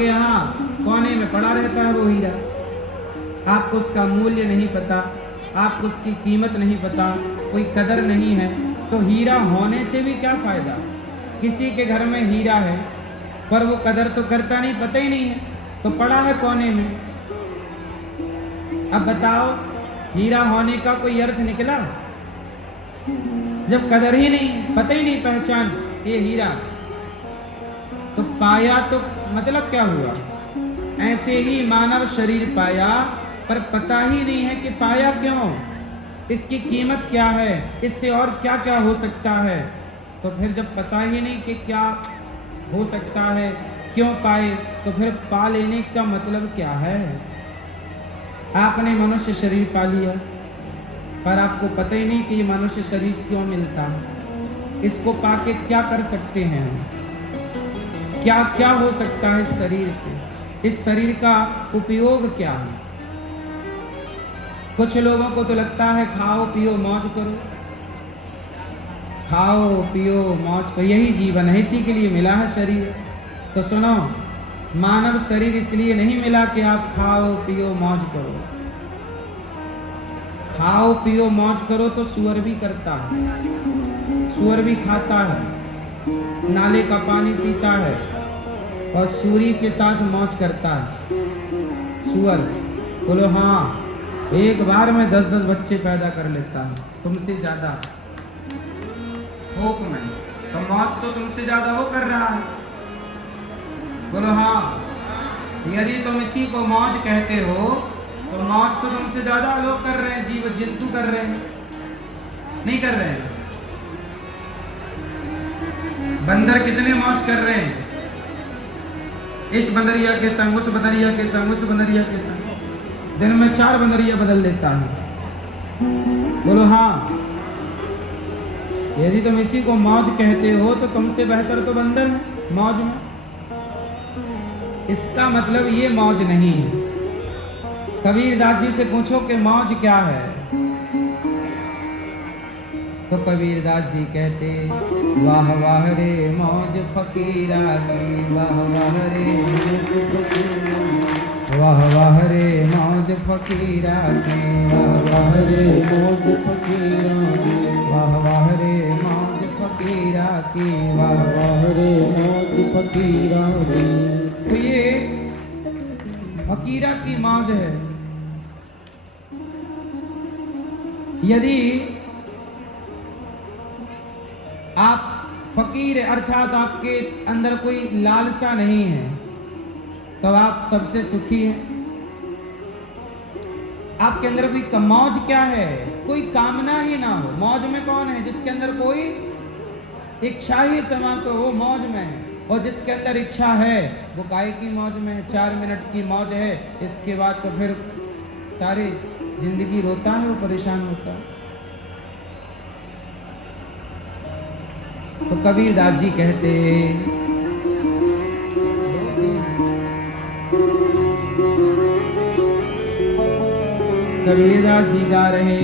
आपके यहाँ कोने में पड़ा रहता है वो हीरा, आपको उसका मूल्य नहीं पता, आपको उसकी कीमत नहीं पता, कोई कदर नहीं है, तो हीरा होने से भी क्या फायदा। किसी के घर में हीरा है पर वो कदर तो करता नहीं, पता ही नहीं है, तो पड़ा है कोने में। अब बताओ हीरा होने का कोई अर्थ निकला? जब कदर ही नहीं, पता ही नहीं, पहचान ये हीरा, तो पाया तो मतलब क्या हुआ। ऐसे ही मानव शरीर पाया पर पता ही नहीं है कि पाया क्यों, इसकी कीमत क्या है, इससे और क्या क्या हो सकता है। तो फिर जब पता ही नहीं कि क्या हो सकता है, क्यों पाए, तो फिर पा लेने का मतलब क्या है। आपने मनुष्य शरीर पा लिया पर आपको पता ही नहीं कि ये मनुष्य शरीर क्यों मिलता, इसको पाके क्या कर सकते हैं हम, क्या क्या हो सकता है इस शरीर से, इस शरीर का उपयोग क्या है। कुछ लोगों को तो लगता है खाओ पियो मौज करो, खाओ पियो मौज करो, यही जीवन है, इसी के लिए मिला है शरीर। तो सुनो, मानव शरीर इसलिए नहीं मिला कि आप खाओ पियो मौज करो। खाओ पियो मौज करो तो सुअर भी करता है, सुअर भी खाता है, नाले का पानी पीता है और सूरी के साथ मौज करता है। सुअर बोलो हाँ, एक बार में 10-10 बच्चे पैदा कर लेता है, तुमसे ज्यादा भूख में, तो मौज तो तुमसे ज्यादा वो कर रहा है। बोलो हाँ, यदि तुम इसी को मौज कहते हो तो मौज तो तुमसे ज्यादा लोग कर रहे हैं, जीव जंतु कर रहे हैं, नहीं कर रहे हैं। बंदर कितने मौज कर रहे हैं, इस बंदरिया के संग उस बंदरिया के संग उस बंदरिया के संग, दिन में 4 बंदरिया बदल लेता है। बोलो हाँ, यदि तुम इसी को मौज कहते हो तो तुमसे बेहतर तो बंदर है मौज में। इसका मतलब ये मौज नहीं है। कबीरदास जी से पूछो कि मौज क्या है, तो कबीरदास जी कहते वाह वाह रे मौज फकीरा की, वाह वाह रे वाह वाह रे मौज फकीरा की, वाह वाह रे मौज फकीरा की, वाह वाह रे मौज फकीरा की, वाह वाह रे मौज फकीरा की। तो ये फकीरा की मौज है। यदि आप फकीर अर्थात आपके अंदर कोई लालसा नहीं है तो आप सबसे सुखी हैं। आपके अंदर कोई मौज क्या है, कोई कामना ही ना हो। मौज में कौन है? जिसके अंदर कोई इच्छा ही समाप्त हो, वो मौज में है। और जिसके अंदर इच्छा है वो काय की मौज में है, 4 मिनट की मौज है, इसके बाद तो फिर सारी जिंदगी रोता है, वो परेशान होता है। तो कबीरदास जी कहते कबीरदास जी गा रहे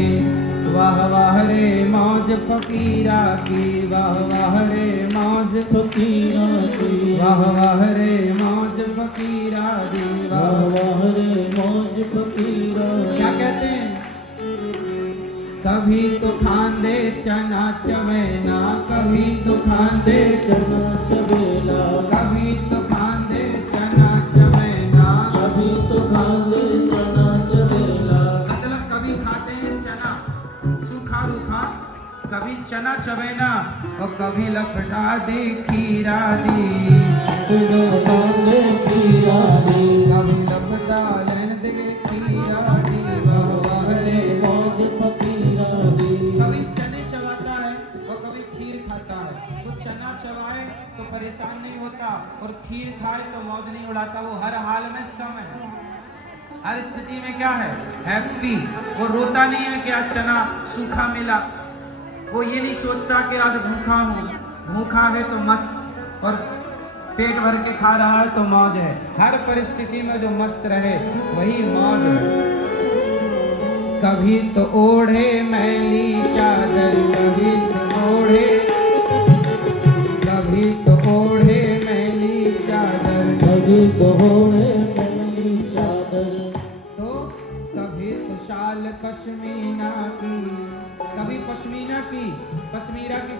वाह वाह रे मौज फकीरा की, वाह वाह रे मौज फकीरा की, वाह वाह रे मौज फकीरा की, वाह वाह रे मौज फकीरा। क्या कहते हैं? कभी तो खांदे चना चवेना, कभी तो खांदे चना चवेना, कभी तो खांदे चना चवेना, कभी तो खांदे चना चवेना। मतलब कभी खाते हैं चना सूखा रूखा, कभी चना चवेना और कभी लपटा दे खीरा दी, कभी खीरा दी, कभी लपटा लेन दे खीरा दी, वाह रे मौज फकीरा दी। कभी चने चबाता है और कभी खीर खाता है। तो चना चबाए तो परेशान नहीं होता और खीर खाए तो मौज नहीं उड़ाता, वो हर हाल में सम है, हर स्थिति में क्या है, हैप्पी। वो रोता नहीं है कि आज चना सूखा मिला, वो ये नहीं सोचता कि आज भूखा हूँ, भूखा है तो मस्त और पेट भर के खा रहा है तो मौज है। हर परिस्थिति में जो मस्त रहे वही मौज है। कभी तो ओढ़े मैली चादर, कभी तो ओढ़े, कभी तो ओढ़े मैली चादर, कभी तो ओढ़े मैली चादर। तो कभी तो शाल पश्मीना की, कभी पश्मीना की, पश्मीना की